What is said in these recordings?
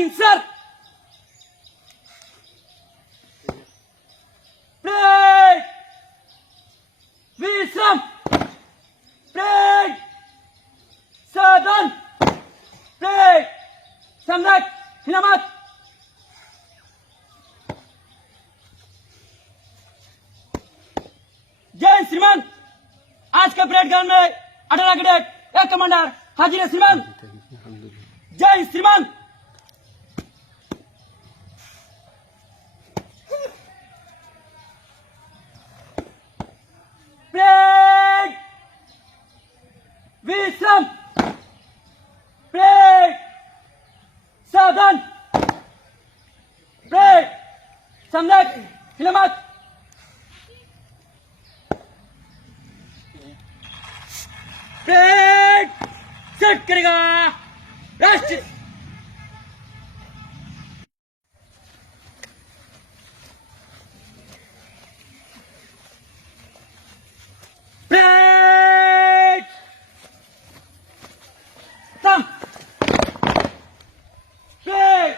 Hind sir. Break. विश्राम. Break. साधन. Break. सम्राट हिलामत. जय श्रीमान. आज का परेड ग्राउंड में 18 कैडेट एक कमांडर हाजिर है श्रीमान. जय श्रीमान. ब्रेक. विश्राम. ब्रेक. सावधान. ब्रेक. सम्राट हिलामत. ब्रेक. सेट करेगा राष्ट्र. ब्रेक. थम. ब्रेक.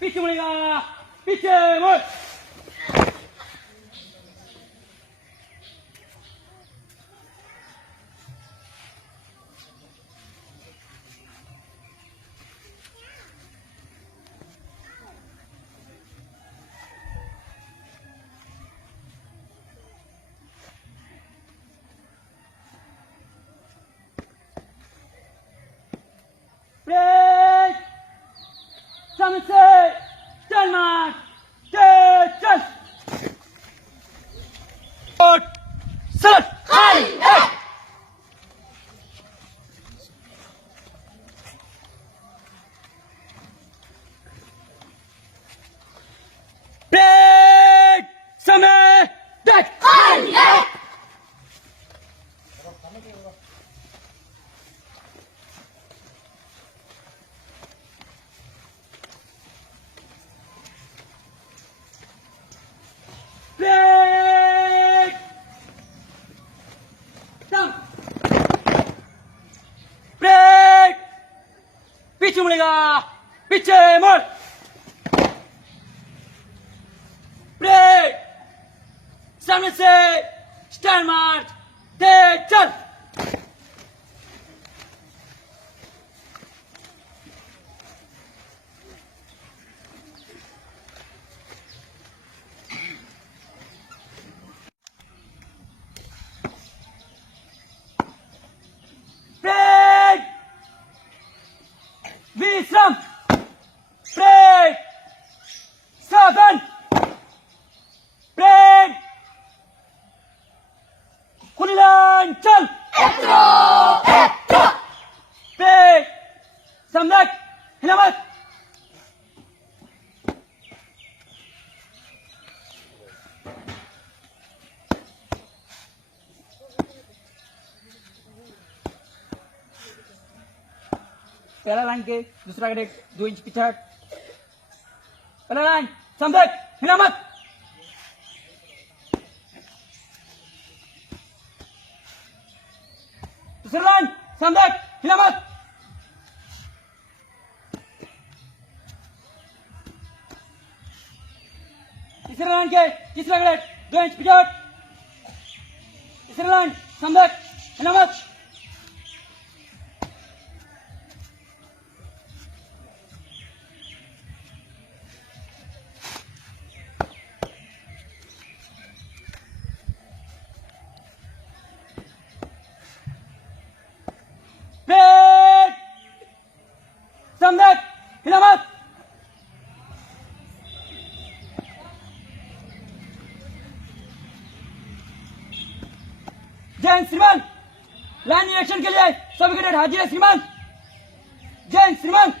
पीछे मुड़ेगा. पीछे मुड़. ब्रेक. सामने से चल मार. चल. और सर. हाय. ब्रेक. समय. देख. हाय. ब्रेक. थम. ब्रेक. पीछे मुड़ेगा. पीछे मुड़. ब्रेक. सामने से स्टैंड मार्च. तेज चल. ब्रेक. विश्राम. ब्रेक. सावधान. ब्रेक. खुली लाइन. चल. ब्रेक. सम्राट हिलामत. पहला लाइन के दूसरा कैडेट 2 इंच पीछे. पहला लाइन. सम्राट हिलामत. दूसरा लाइन. सम्राट हिलामत. तीसरा लाइन के तीसरा कैडेट 2 इंच पीछे. तीसरा लाइन. सम्राट हिलामत. ब्रेक. सम्राट हिलामत. जय श्रीमान. लाइन इलेक्शन के लिए सभी कैडेट हाजिर है श्रीमान. जय श्रीमान.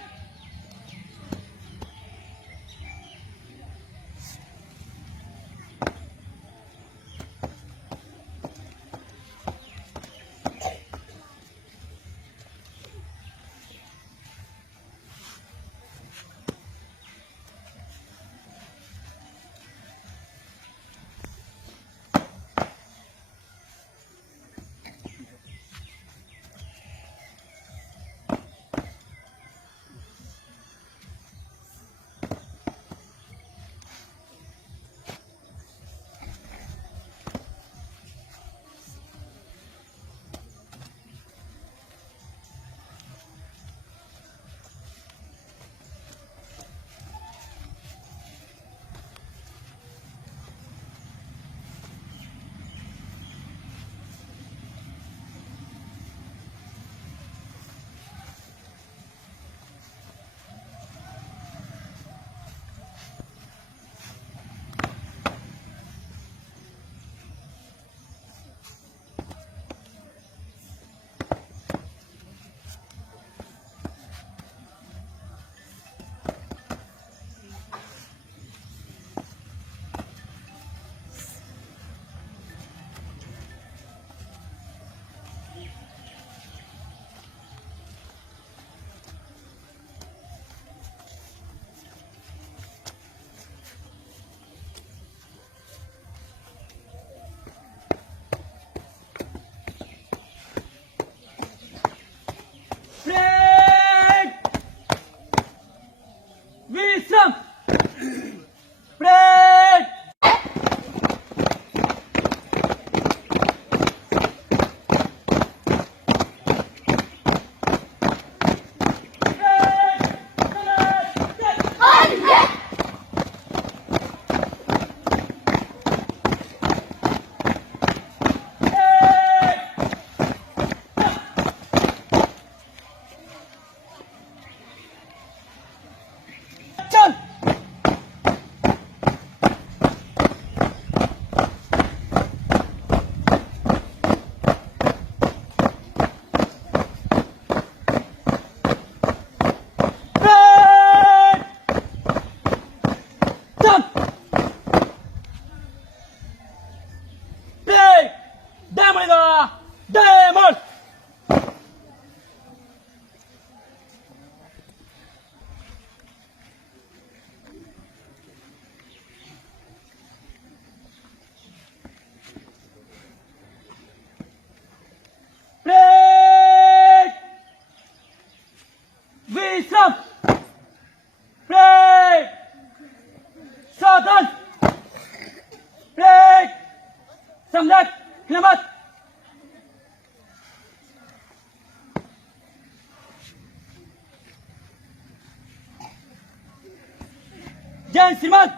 जय हिंद श्रीमद।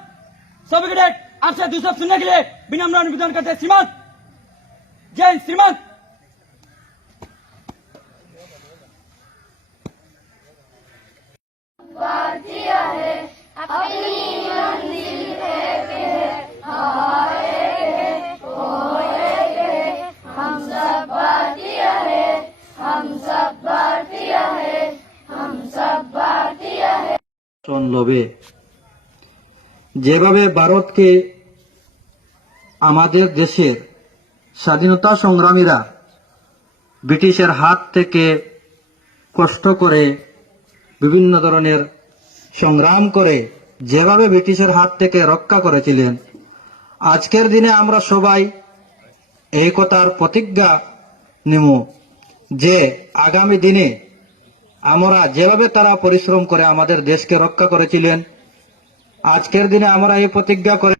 सभी कैडेट आपसे दूसरा सुनने के लिए विनम्र निवेदन करते हैं श्रीमद। जय हिंद श्रीमद। भारतीय है अपनी मंजिल हम सब भारतीय है, हम सब भारतीय है, हम सब भारतीय है। লোভে যেভাবে ভারতকে আমাদের দেশের স্বাধীনতা সংগ্রামীরা ব্রিটিশের হাত থেকে কষ্ট করে বিভিন্ন ধরনের সংগ্রাম করে যেভাবে ব্রিটিশের হাত থেকে রক্ষা করেছিলেন, আজকের দিনে আমরা সবাই এই কথার প্রতিজ্ঞা নেব যে আগামী দিনে আমরা যেভাবে তারা পরিশ্রম করে আমাদের দেশকে রক্ষা করেছিলেন, আজকের দিনে আমরা এই প্রতিজ্ঞা করে